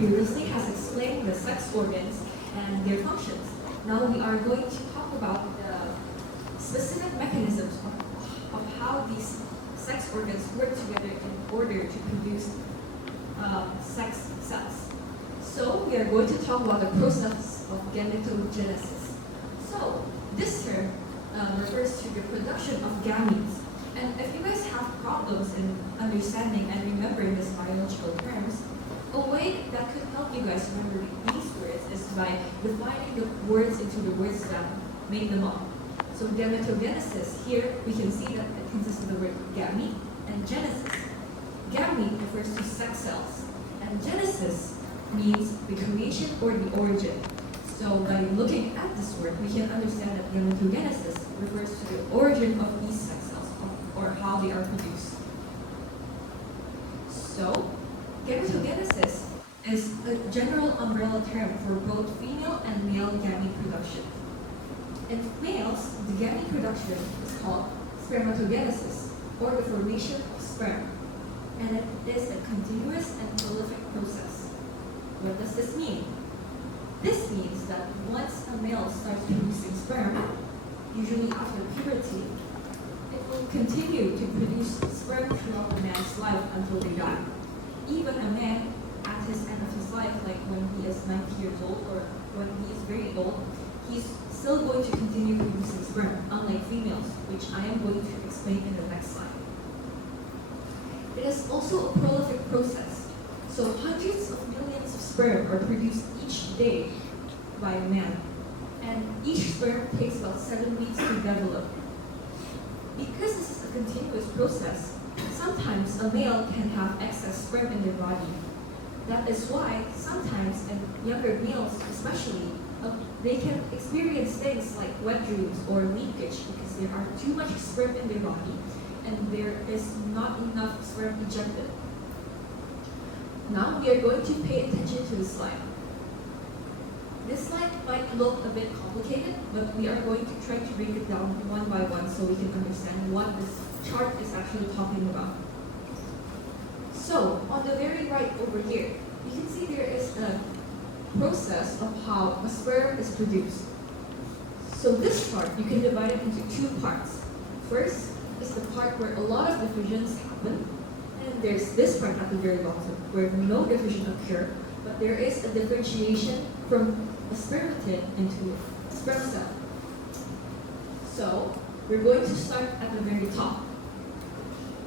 previously has explained the sex organs and their functions. Now we are going to talk about the specific mechanisms of how these sex organs work together in order to produce sex cells. So we are going to talk about the process of gametogenesis. So this term refers to the production of gametes. And if you guys have problems in understanding and remembering these biological terms, a way that could help you guys remember these words is by dividing the words into the words that make them up. So gametogenesis, here we can see that it consists of the word gamete and genesis. Gamete refers to sex cells, and genesis means the creation or the origin. So by looking at this word, we can understand that gametogenesis refers to the origin of these sex cells, or how they are produced. So, gametogenesis is a general umbrella term for both female and male gamete production. In males, the gamete production is called spermatogenesis, or the formation of sperm, and it is a continuous and prolific process. What does this mean? This means that once a male starts producing sperm, usually after puberty, it will continue to produce sperm throughout a man's life until they die. Even a man at his end of his life, like when he is 90 years old or when he is very old, he's still going to continue producing sperm, unlike females, which I am going to explain in the next slide. It is also a prolific process. So hundreds of millions of sperm are produced each day by a man. And each sperm takes about 7 weeks to develop. Because this is a continuous process, sometimes a male can have excess sperm in their body. That is why sometimes, and younger males especially, they can experience things like wet dreams or leakage because there are too much sperm in their body and there is not enough sperm ejected. Now we are going to pay attention to this slide. This slide might look a bit complicated, but we are going to try to break it down one by one so we can understand what this chart is actually talking about. So, on the very right over here, you can see there is a process of how a sperm is produced. So this chart, you can divide it into two parts. First is the part where a lot of divisions happen, and there's this part at the very bottom where no division occurs, but there is a differentiation from a spermatid into a sperm cell. So we're going to start at the very top.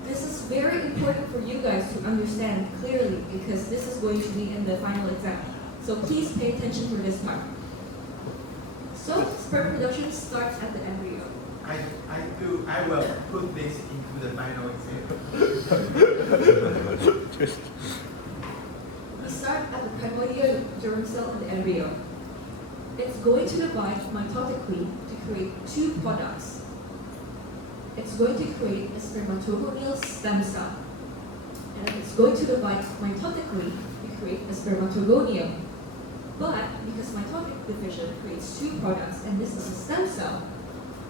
This is very important for you guys to understand clearly because this is going to be in the final exam. So please pay attention for this part. So sperm production starts at the embryo. I will put this into the final exam. We start at the primordial germ cell in the embryo. It's going to divide mitotically to create two products. It's going to create a spermatogonial stem cell. And it's going to divide mitotically to create a spermatogonium. But because mitotic division creates two products, and this is a stem cell,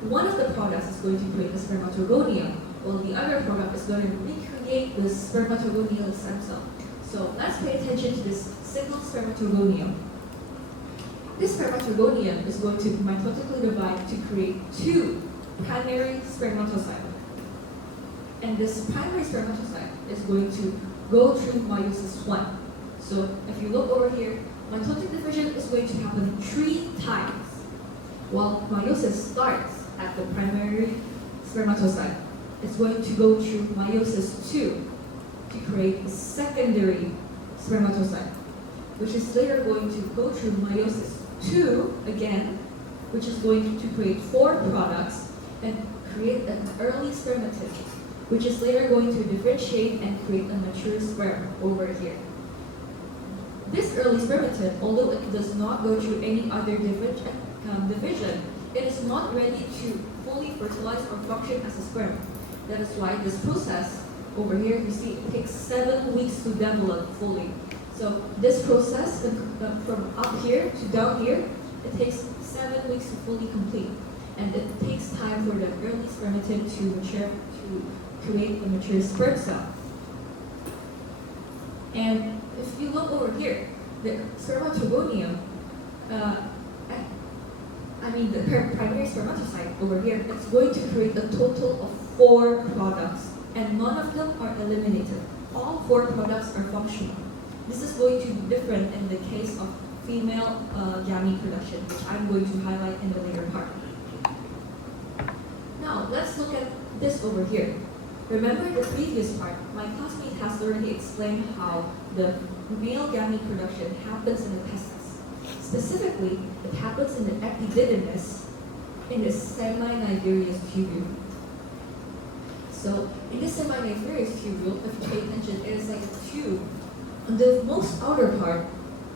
one of the products is going to create a spermatogonium, while the other product is going to recreate the spermatogonial stem cell. So let's pay attention to this single spermatogonium. This spermatogonium is going to mitotically divide to create two primary spermatocytes. And this primary spermatocyte is going to go through meiosis 1. So if you look over here, mitotic division is going to happen 3 times, while meiosis starts at the primary spermatocyte. It's going to go through meiosis 2 to create a secondary spermatocyte, which is later going to go through meiosis 2 again, which is going to create 4 products and create an early spermatid, which is later going to differentiate and create a mature sperm over here. This early spermatid, although it does not go through any other division, it is not ready to fully fertilize or function as a sperm. That is why this process over here, you see, it takes 7 weeks to develop fully. So this process, from up here to down here, it takes 7 weeks to fully complete. And it takes time for the early spermatid to mature, to create a mature sperm cell. And if you look over here, the spermatogonium, the primary spermatocyte over here, it's going to create a total of 4 products, and none of them are eliminated. All 4 products are functional. This is going to be different in the case of female gamete production, which I'm going to highlight in the later part. Now, let's look at this over here. Remember the previous part, my classmate has already explained how the male gamete production happens in the testes. Specifically, it happens in the epididymis, in the seminiferious tubule. So, in the seminiferious tubule, if you pay attention, it is like a tube. On the most outer part,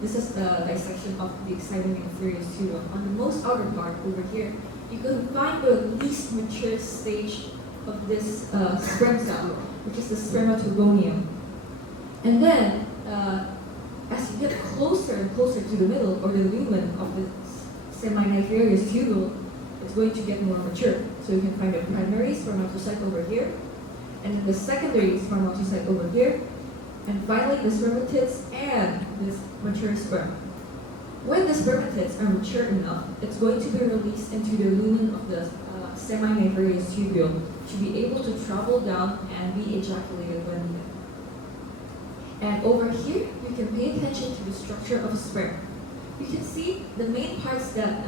this is the dissection of the seminiferious tubule. On the most outer part over here, you can find the least mature stage of this sperm cell, which is the spermatogonium. And then, as you get closer and closer to the middle or the lumen of the seminiferious tubule, it's going to get more mature. So you can find a primary spermatocyte over here, and then the secondary spermatocyte over here, and finally the spermatids and this mature sperm. When the spermatids are mature enough, it's going to be released into the lumen of the seminiferious tubule to be able to travel down and be ejaculated when needed. And over here, you can pay attention to the structure of a sperm. You can see the main parts that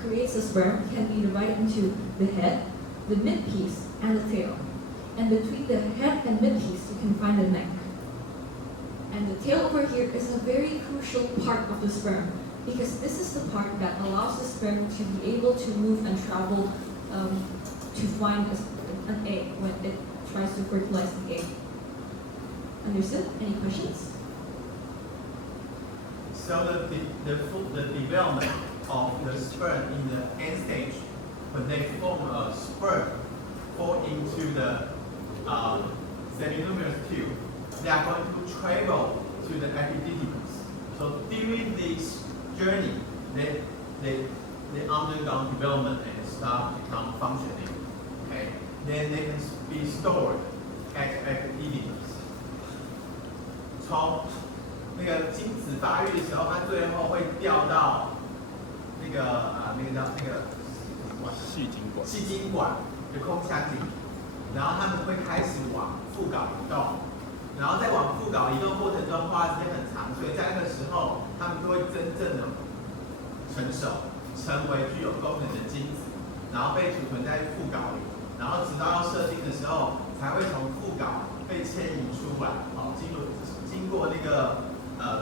creates a sperm can be divided into the head, the midpiece, and the tail. And between the head and midpiece, you can find the neck. And the tail over here is a very crucial part of the sperm, because this is the part that allows the sperm to be able to move and travel to find an egg when it tries to fertilize the egg. Understood? Any questions? So the development of the sperm in the end stage, when they form a sperm, fall into the semiluminous tube, they are going to travel to the epididymis. So during this journey, they undergo development and start to become functioning. Okay, then they can be stored at epididymis. 从那个精子发育的时候，它最后会掉到那个细茎管的空腔颈，然后它们会开始往附睾移动，然后在往附睾移动过程中花的时间很长，所以在那个时候，它们就会真正的成熟，成为具有功能的精子，然后被储存在附睾里，然后直到要射精的时候，才会从附睾被迁移出来，经过那个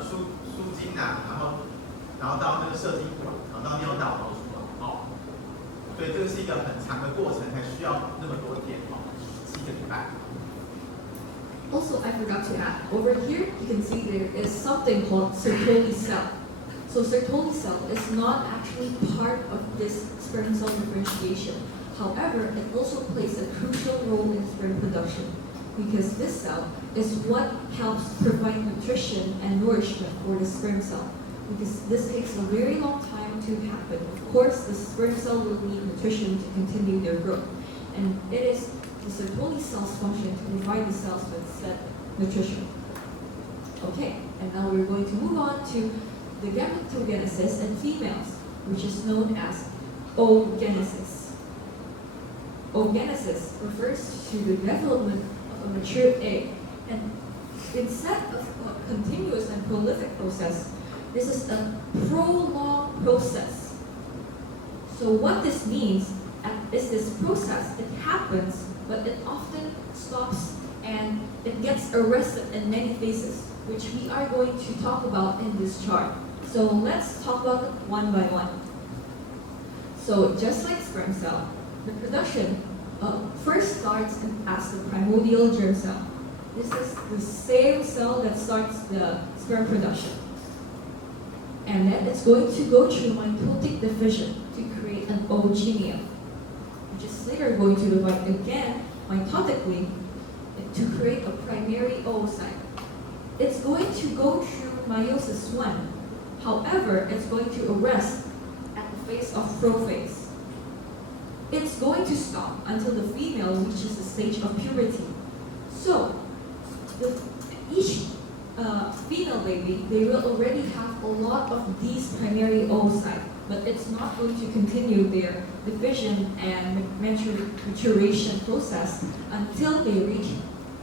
输精啊，然后到那个射精管，然后到尿道跑出来，所以这个是一个很长的过程，才需要那么多天7个礼拜。Also, I forgot to add, over here you can see there is something called Sertoli cell. So Sertoli cell is not actually part of this sperm cell differentiation. However, it also plays a crucial role in sperm production, because this cell is what helps provide nutrition and nourishment for the sperm cell. Because this takes a very long time to happen. Of course, the sperm cell will need nutrition to continue their growth. And it is the Sertoli cell's function to provide the cells with said nutrition. Okay, and now we're going to move on to the gametogenesis in females, which is known as oogenesis. Oogenesis refers to the development of a mature egg, and instead of a continuous and prolific process, this is a prolonged process. So what this means is this process, it happens, but it often stops and it gets arrested in many phases, which we are going to talk about in this chart. So let's talk about it one by one. So just like sperm cell, the production first starts as the primordial germ cell. This is the same cell that starts the sperm production. And then it's going to go through mitotic division to create an oogenium, which is later going to divide again mitotically to create a primary oocyte. It's going to go through meiosis 1. However, it's going to arrest at the phase of prophase. It's going to stop until the female reaches the stage of puberty. So, each female baby, they will already have a lot of these primary oocytes, but it's not going to continue their division and maturation process until they reach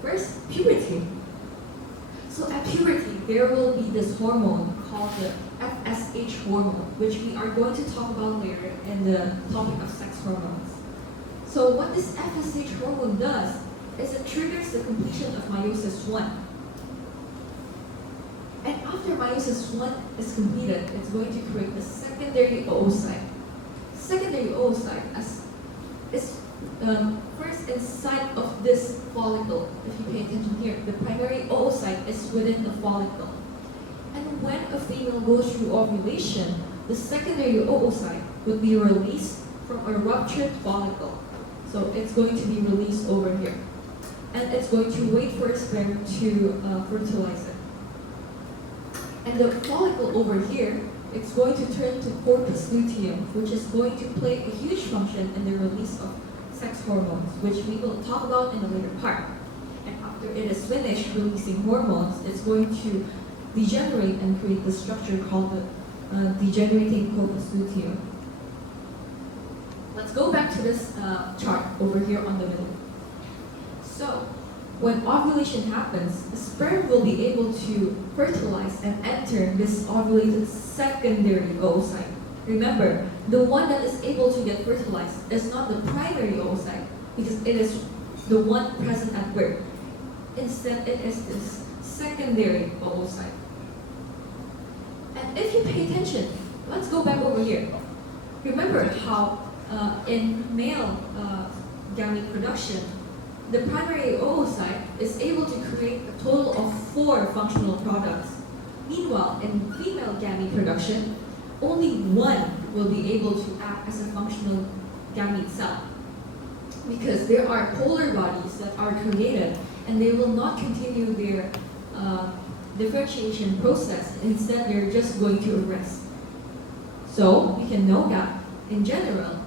first puberty. So at puberty, there will be this hormone called the FSH hormone, which we are going to talk about later in the topic of sex hormones. So what this FSH hormone does is it triggers the completion of meiosis 1. And after meiosis 1 is completed, it's going to create the secondary oocyte. Secondary oocyte is first inside of this follicle. If you pay attention here, the primary oocyte is within the follicle. And when a female goes through ovulation, the secondary oocyte would be released from a ruptured follicle. So it's going to be released over here. And it's going to wait for a sperm to fertilize it. And the follicle over here, it's going to turn to corpus luteum, which is going to play a huge function in the release of sex hormones, which we will talk about in a later part. And after it is finished releasing hormones, it's going to degenerate and create the structure called the degenerating corpus luteum. Let's go back to this chart over here on the middle. So, when ovulation happens, the sperm will be able to fertilize and enter this ovulated secondary oocyte. Remember, the one that is able to get fertilized is not the primary oocyte because it is the one present at birth. Instead, it is this secondary oocyte. And if you pay attention, let's go back over here. Remember how in male gamete production, the primary oocyte is able to create a total of 4 functional products. Meanwhile, in female gamete production, only 1 will be able to act as a functional gamete cell. Because there are polar bodies that are created and they will not continue their differentiation process. Instead, they're just going to arrest. So, we can know that, in general,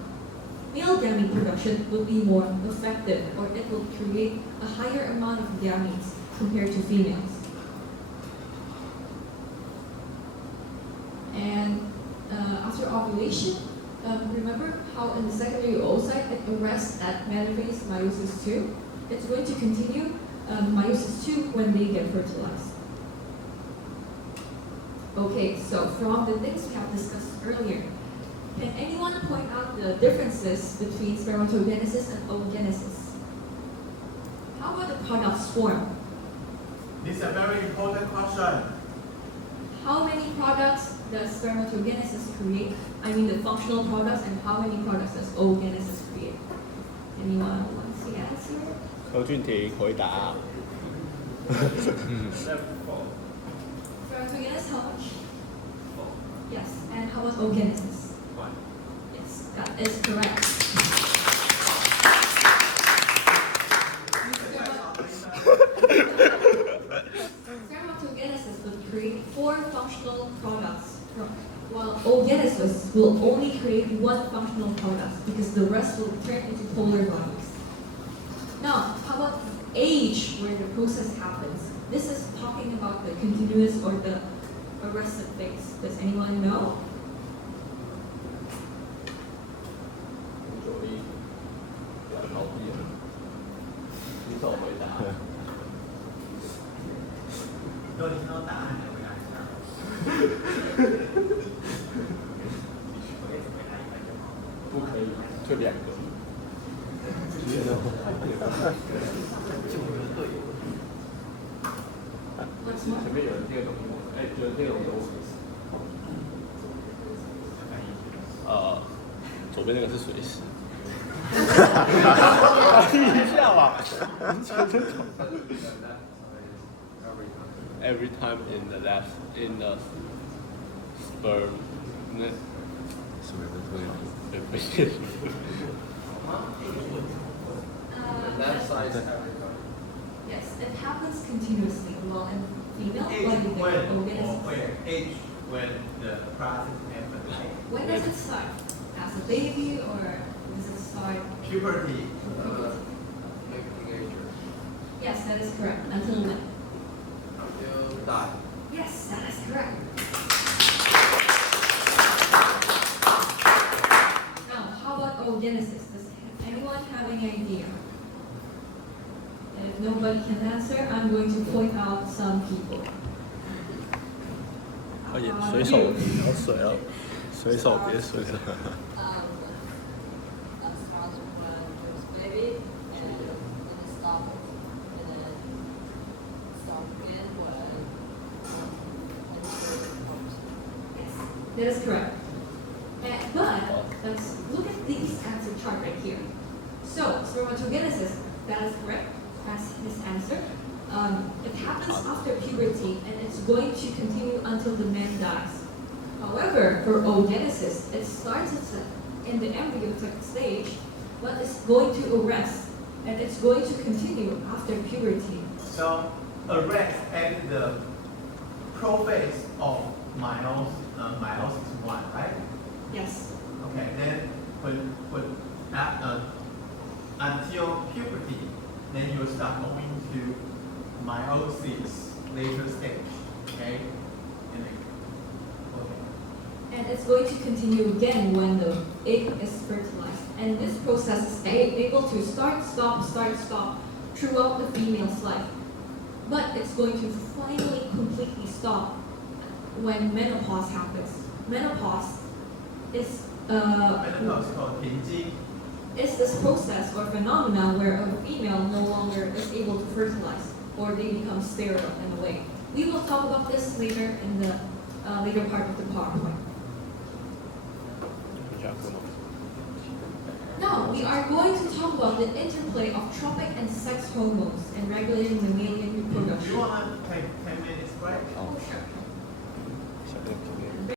male gamete production will be more effective, or it will create a higher amount of gametes compared to females. And after ovulation, remember how in the secondary oocyte it arrests at metaphase meiosis 2? It's going to continue meiosis 2 when they get fertilized. Okay, so from the things we have discussed earlier, can anyone point out the differences between spermatogenesis and oogenesis? How about the products form? This is a very important question. How many products does spermatogenesis create? I mean the functional products, and how many products does oogenesis create? Anyone wants to answer? 柯俊廷回答。 Spermatogenesis, how much? Yes, and how about oogenesis? Yes, that is correct. Spermatogenesis would create 4 functional products, while oogenesis will only create 1 functional product because the rest will turn into polar bodies. Now, how about the age where the process happens? This is talking about the continuous or the arrested phase. Does anyone know? 举手回答。都已经看到答案了，回答一下。不可以，就2个。前面有人听得懂英文，有人听得懂中文。左边那个是随时。翻译一下吧。Every time in the sperm. Left side. Yes, it happens continuously. Well, in female, Age like when or oogenesis. where? Age when the process happens. When does it start? As a baby, or does it start? Puberty. Yes, that is correct. Until when? die. Yes, that is correct. Now, how about oogenesis? Does anyone have any idea? And if nobody can answer, I'm going to point out some people. 快点， How 水 about 手 you? 好水哦，水手别水手。 started when it was baby and then it stopped and then stopped again when Yes, that is correct. But let's look at this answer chart right here. So, spermatogenesis, that is correct. That's his answer. It happens after puberty and it's going to continue until the man dies. However, for oogenesis, it starts in the embryotic stage, but it's going to arrest and it's going to continue after puberty. So arrest at the prophase of meiosis 1, right? Yes. Okay, then until puberty, then you will start going to meiosis later stage. Okay? Okay. And it's going to continue again when the egg is fertilized. And this process is able to start, stop throughout the female's life. But it's going to finally completely stop when menopause happens. Menopause is Menopause is called 停经. is this process or phenomena where a female no longer is able to fertilize or they become sterile in a way. We will talk about this later in the later part of the PowerPoint. Now, we are going to talk about the interplay of tropic and sex hormones in regulating mammalian Do you reproduction. want to take 10 minutes break? Oh, sure.